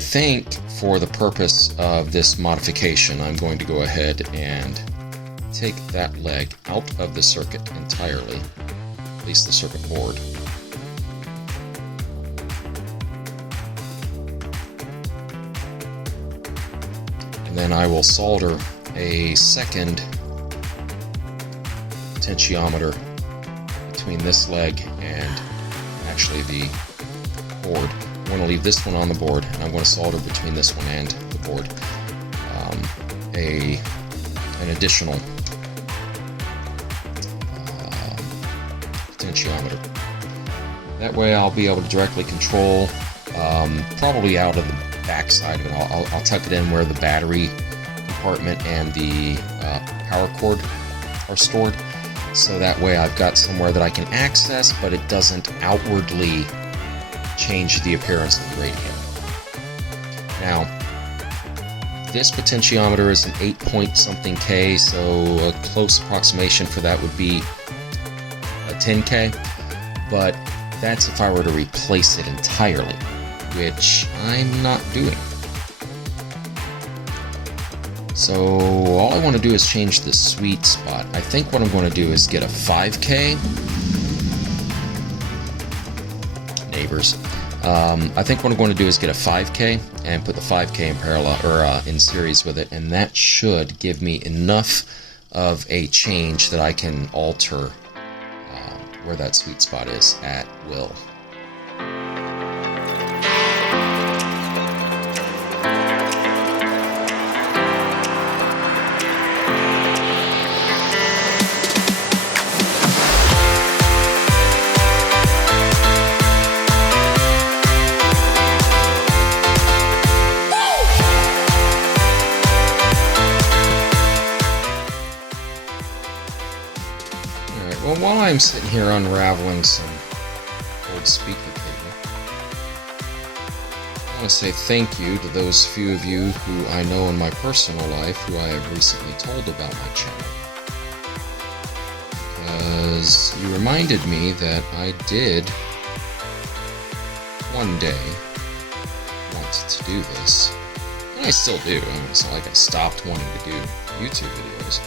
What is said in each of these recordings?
think for the purpose of this modification, I'm going to go ahead and take that leg out of the circuit entirely, at least the circuit board. And then I will solder a second potentiometer between this leg and actually the board. I'm going to leave this one on the board, and I'm going to solder between this one and the board an additional potentiometer. That way I'll be able to directly control, probably out of the back side of it. I'll tuck it in where the battery compartment and the power cord are stored, so that way I've got somewhere that I can access, but it doesn't outwardly change the appearance of the radio. Now, this potentiometer is an 8-point-something K, so a close approximation for that would be a 10K, but that's if I were to replace it entirely, which I'm not doing. So all I want to do is change the sweet spot. I think what I'm going to do is get a 5K. Neighbors. I think what I'm going to do is get a 5K and put the 5K in parallel or in series with it, and that should give me enough of a change that I can alter where that sweet spot is at will. Well, while I'm sitting here unraveling some old speaker cable, I want to say thank you to those few of you who I know in my personal life who I have recently told about my channel. Because you reminded me that I did one day want to do this. And I still do. I mean, it's not like I stopped wanting to do YouTube videos.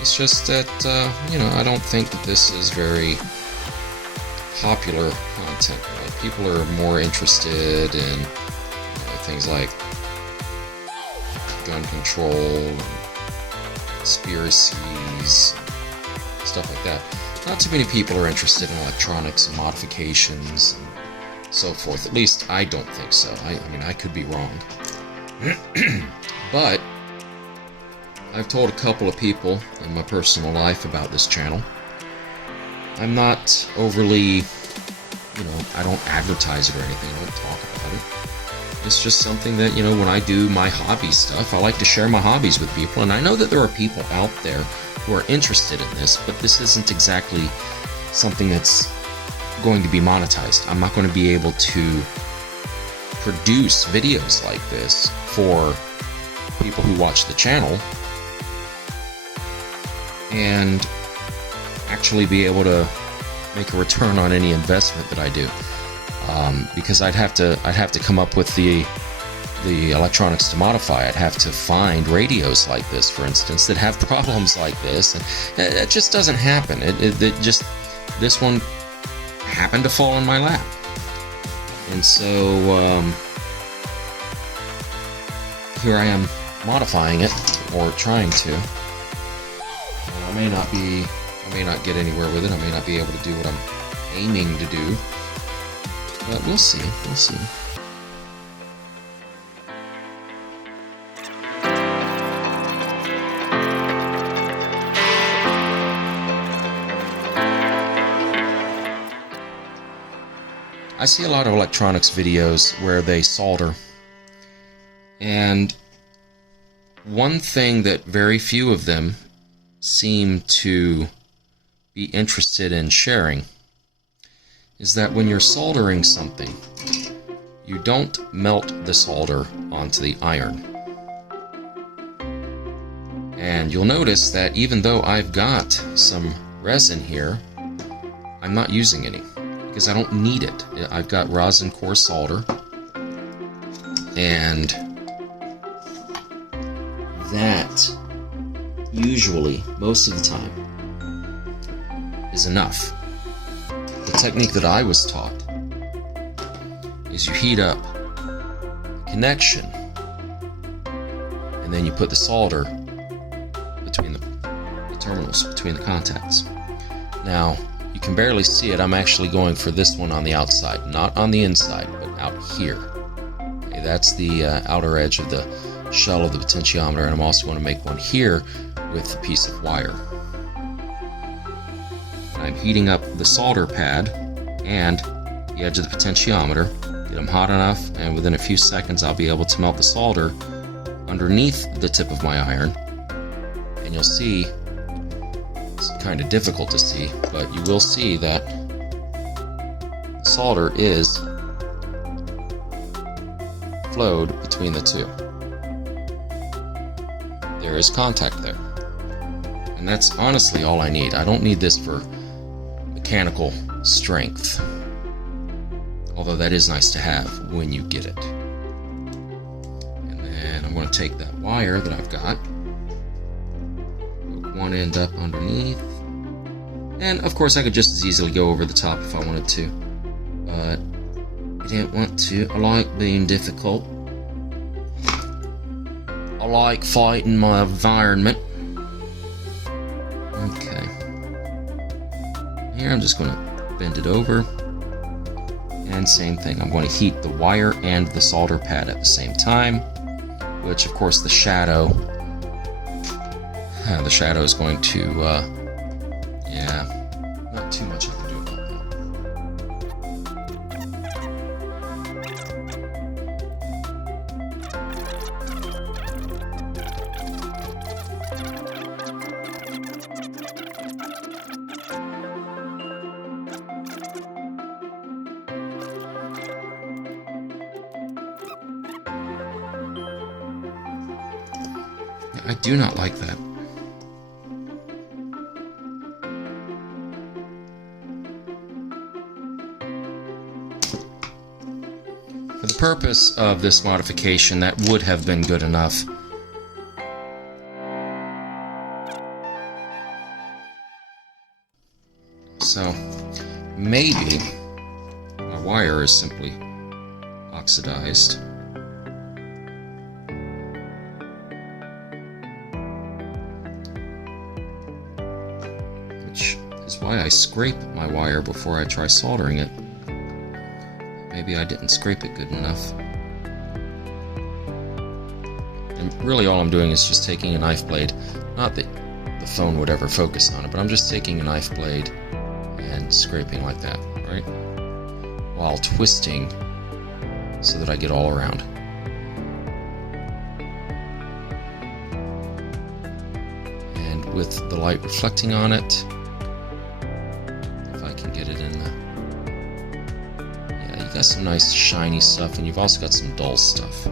It's just that, I don't think that this is very popular content. Right? People are more interested in things like gun control, and conspiracies, and stuff like that. Not too many people are interested in electronics and modifications and so forth. At least I don't think so. I mean, I could be wrong. But I've told a couple of people in my personal life about this channel. I'm not overly, I don't advertise it or anything. I don't talk about it. It's just something that, when I do my hobby stuff, I like to share my hobbies with people. And I know that there are people out there who are interested in this, but this isn't exactly something that's going to be monetized. I'm not going to be able to produce videos like this for people who watch the channel and actually be able to make a return on any investment that I do, because I'd have to come up with the electronics to modify. I'd have to find radios like this, for instance, that have problems like this, and it just doesn't happen. This one happened to fall in my lap, and so here I am modifying it, or trying to. I may not get anywhere with it. I may not be able to do what I'm aiming to do, but we'll see. I see a lot of electronics videos where they solder, and one thing that very few of them seem to be interested in sharing is that when you're soldering something, you don't melt the solder onto the iron. And you'll notice that even though I've got some resin here, I'm not using any because I don't need it. I've got rosin core solder, And that usually, most of the time, is enough. The technique that I was taught is you heat up the connection and then you put the solder between the terminals, between the contacts. Now, you can barely see it. I'm actually going for this one on the outside, not on the inside, but out here. Okay, that's the outer edge of the shell of the potentiometer, and I'm also going to make one here with a piece of wire. I'm heating up the solder pad and the edge of the potentiometer, get them hot enough, and within a few seconds I'll be able to melt the solder underneath the tip of my iron. And you'll see, it's kind of difficult to see, but you will see that the solder is flowed between the two. There is contact there. And that's honestly all I need. I don't need this for mechanical strength. Although that is nice to have when you get it. And then I'm going to take that wire that I've got, hook one end up underneath, and of course I could just as easily go over the top if I wanted to, but I didn't want to. I like being difficult. I like fighting my environment. Okay. Here I'm just going to bend it over. And same thing, I'm going to heat the wire and the solder pad at the same time, which of course the shadow is going to, yeah, not too much I can do about that. I do not like that. For the purpose of this modification, that would have been good enough. So, maybe my wire is simply oxidized. Which is why I scrape my wire before I try soldering it. Maybe I didn't scrape it good enough. And really all I'm doing is just taking a knife blade, not that the phone would ever focus on it, but I'm just taking a knife blade and scraping like that, right? While twisting so that I get all around. And with the light reflecting on it, if I can get it in the... Yeah, you got some nice shiny stuff, and you've also got some dull stuff.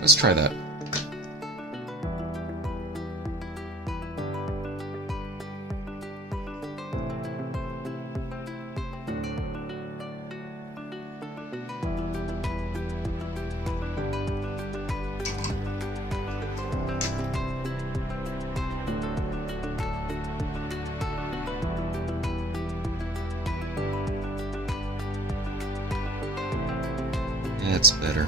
Let's try that. That's better.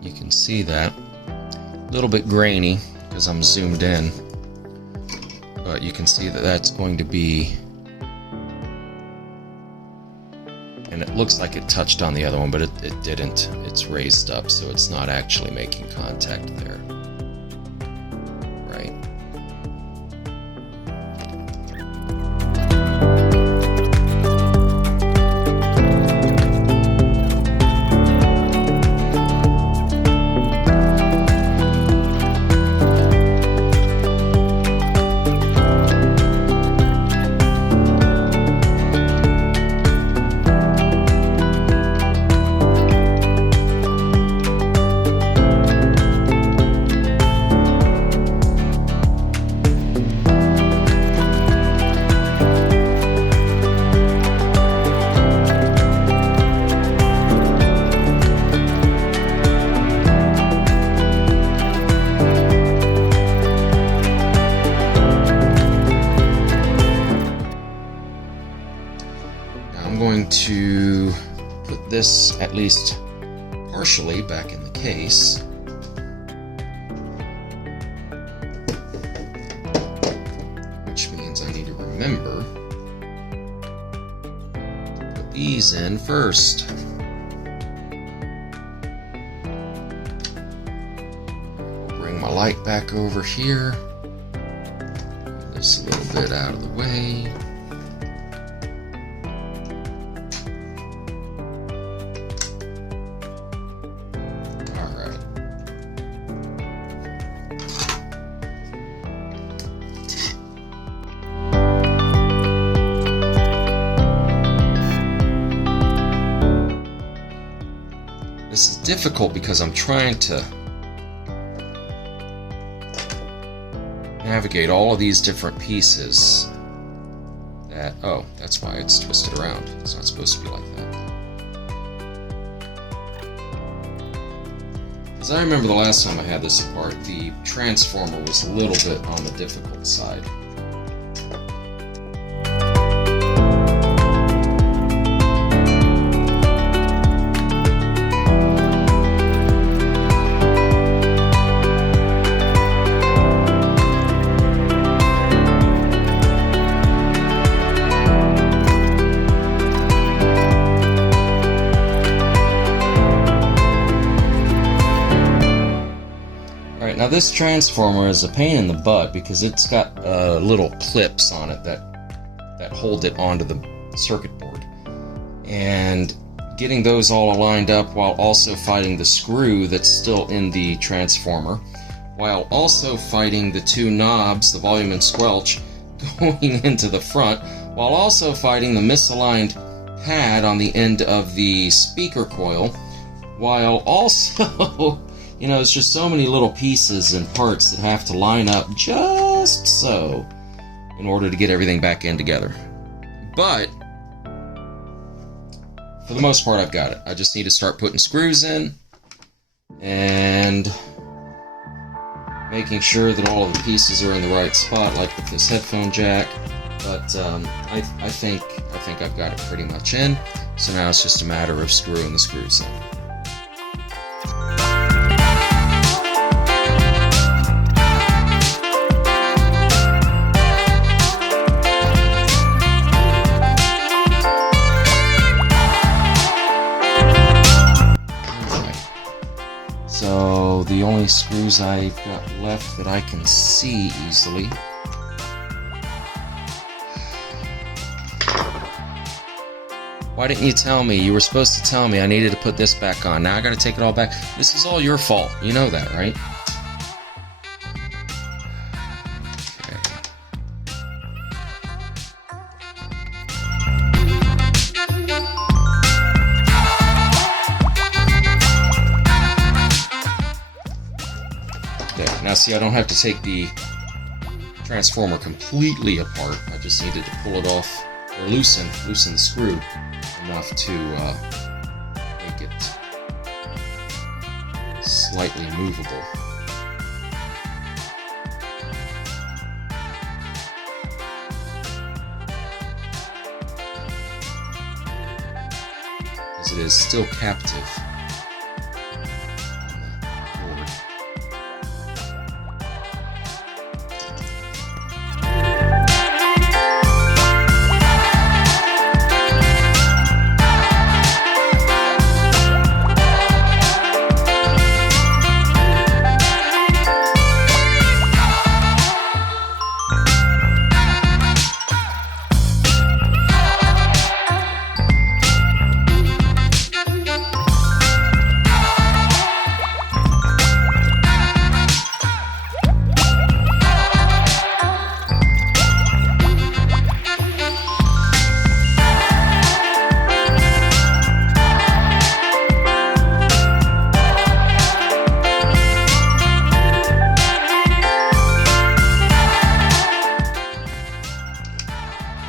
You can see that. A little bit grainy because I'm zoomed in, but you can see that that's going to be, and it looks like it touched on the other one, but it didn't. It's raised up, so it's not actually making contact there. Right. this at least partially back in the case. Which means I need to remember to put these in first. We'll bring my light back over here. Move this a little bit out of the way. This is difficult because I'm trying to navigate all of these different pieces that, oh, that's why it's twisted around. It's not supposed to be like that. As I remember the last time I had this apart, the transformer was a little bit on the difficult side. Now this transformer is a pain in the butt because it's got little clips on it that hold it onto the circuit board. And getting those all aligned up while also fighting the screw that's still in the transformer, while also fighting the two knobs, the volume and squelch, going into the front, while also fighting the misaligned pad on the end of the speaker coil, while also... You know, it's just so many little pieces and parts that have to line up just so in order to get everything back in together. But, for the most part, I've got it. I just need to start putting screws in and making sure that all of the pieces are in the right spot, like with this headphone jack. But I think I've got it pretty much in. So now it's just a matter of screwing the screws in. So the only screws I've got left that I can see easily . Why didn't you tell me? You were supposed to tell me I needed to put this back on. Now I gotta take it all back. This is all your fault. You know that, right? Now see, I don't have to take the transformer completely apart. I just needed to pull it off, or loosen the screw enough to make it slightly movable. As it is still captive.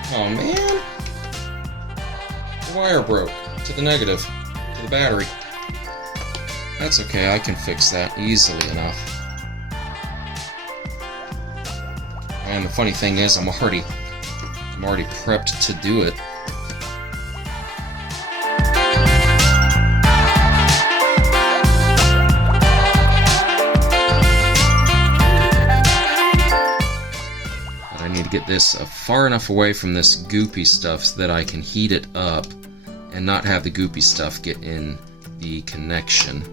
Oh man, the wire broke to the negative, to the battery. That's okay, I can fix that easily enough. And the funny thing is, I'm already prepped to do it. get this far enough away from this goopy stuff so that I can heat it up and not have the goopy stuff get in the connection.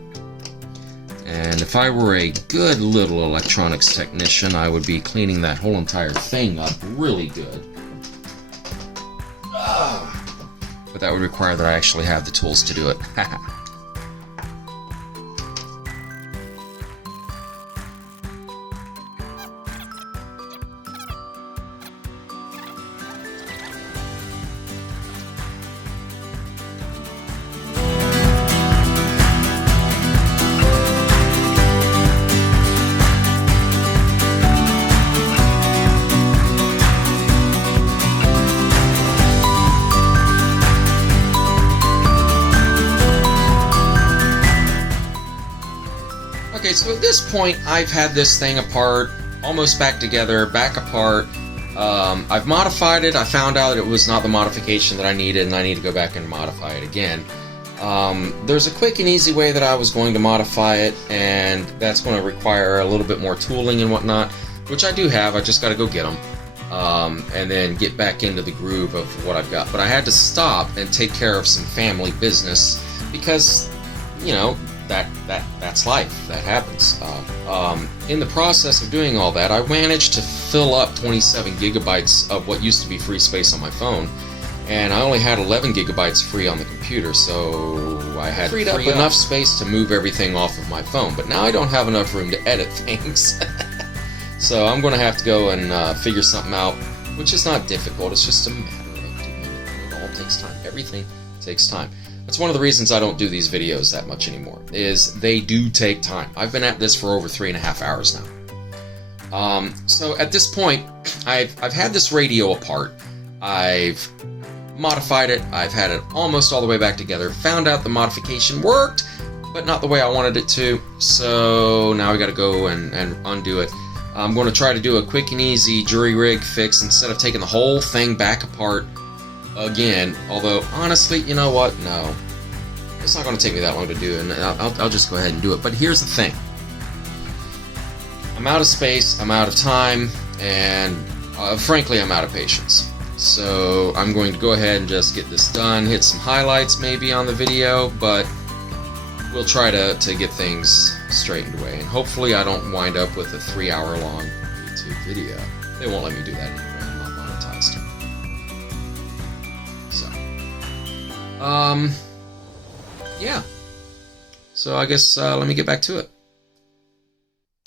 And if I were a good little electronics technician, I would be cleaning that whole entire thing up really good. But that would require that I actually have the tools to do it. Okay, so at this point, I've had this thing apart, almost back together, back apart. I've modified it. I found out it was not the modification that I needed, and I need to go back and modify it again. There's a quick and easy way that I was going to modify it, and that's going to require a little bit more tooling and whatnot, which I do have. I just got to go get them, and then get back into the groove of what I've got. But I had to stop and take care of some family business because, you know, that's life. That happens. In the process of doing all that, I managed to fill up 27 gigabytes of what used to be free space on my phone, and I only had 11 gigabytes free on the computer, so I had freed up enough space to move everything off of my phone. But now I don't have enough room to edit things. So I'm going to have to go and figure something out, which is not difficult. It's just a matter of doing it. It all takes time. Everything takes time. That's one of the reasons I don't do these videos that much anymore, is they do take time. I've been at this for over 3.5 hours now. So at this point, I've had this radio apart. I've modified it. I've had it almost all the way back together. Found out the modification worked, but not the way I wanted it to. So now I got to go and undo it. I'm going to try to do a quick and easy jury rig fix instead of taking the whole thing back apart again. Although, honestly, you know what? No. It's not going to take me that long to do, and I'll just go ahead and do it. But here's the thing. I'm out of space, I'm out of time, and frankly, I'm out of patience. So I'm going to go ahead and just get this done, hit some highlights maybe on the video, but we'll try to get things straightened away. And hopefully I don't wind up with a 3-hour-long YouTube video. They won't let me do that anyway. I'm not monetized. So, yeah. So I guess let me get back to it.